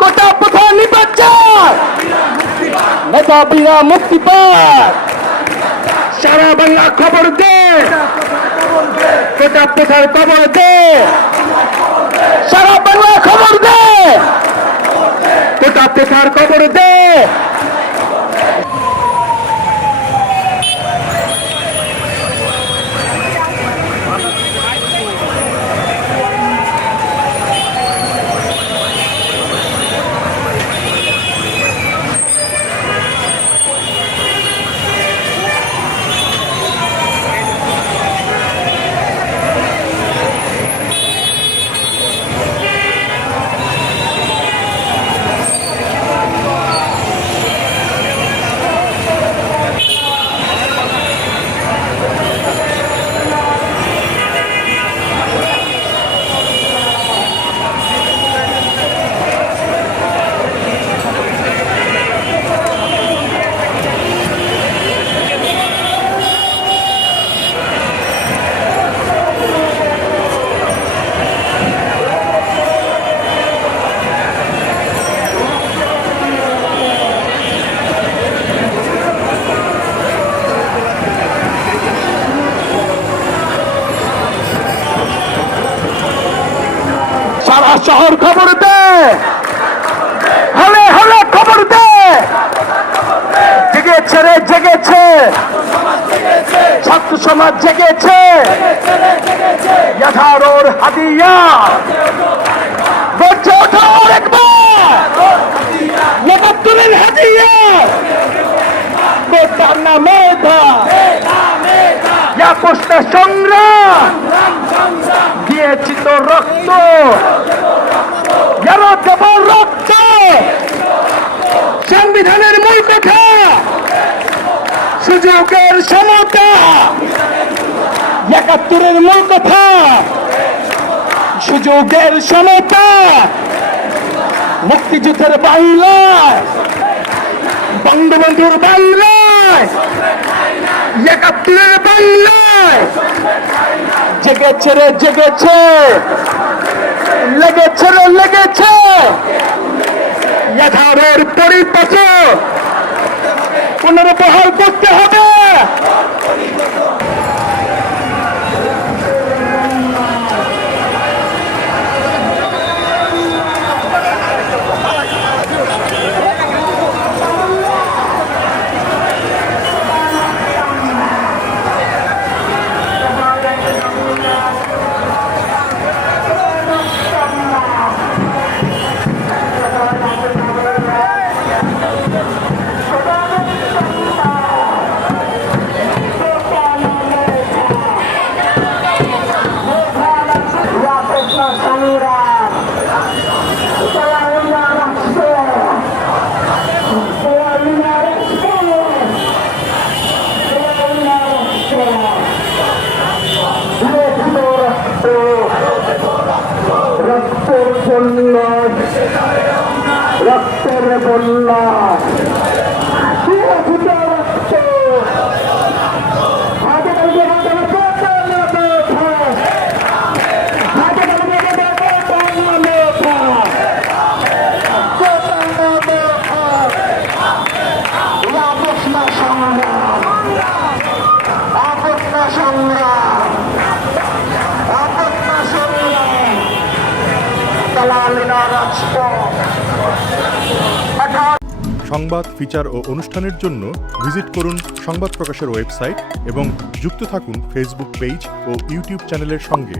কোটা প্রথা নির্বাচন, নেতা বিনা মুক্তি পায়, সারা বাংলা খবর দে, কোটা প্রথার খবর দে, সারা বাংলা খবর দে, কোটা প্রথার খবর দে। সারা শহর খবর দে, হলে হলে খবর দে, জেগেছে রে জেগেছে, ছাত্র সমাজ জেগেছে, 18 হাদিয়া বলছে ওঠো আরেকবার, 71 হাদিয়া কোটার না মেধা, প্রশ্ন সংগ্রাম দিয়েছি তো রক্ত, যারা দেব রক্ত, সংবিধানের মূল কথা সুযোগের সমতা, 71 মূল কথা সুযোগের সমতা, মুক্তিযুদ্ধের বাংলায়, বঙ্গবন্ধুর বাংলায়, 71 বাংলায় জেগেছে রে জেগেছে, লেগেছে রে লেগেছে, 18 পরিপথে পুনর্বহাল করতে হবে। রক্তের বন্যা সংবাদ, ফিচার ও অনুষ্ঠানের জন্য ভিজিট করুন সংবাদ প্রকাশের ওয়েবসাইট এবং যুক্ত থাকুন ফেসবুক পেজ ও ইউটিউব চ্যানেলের সঙ্গে।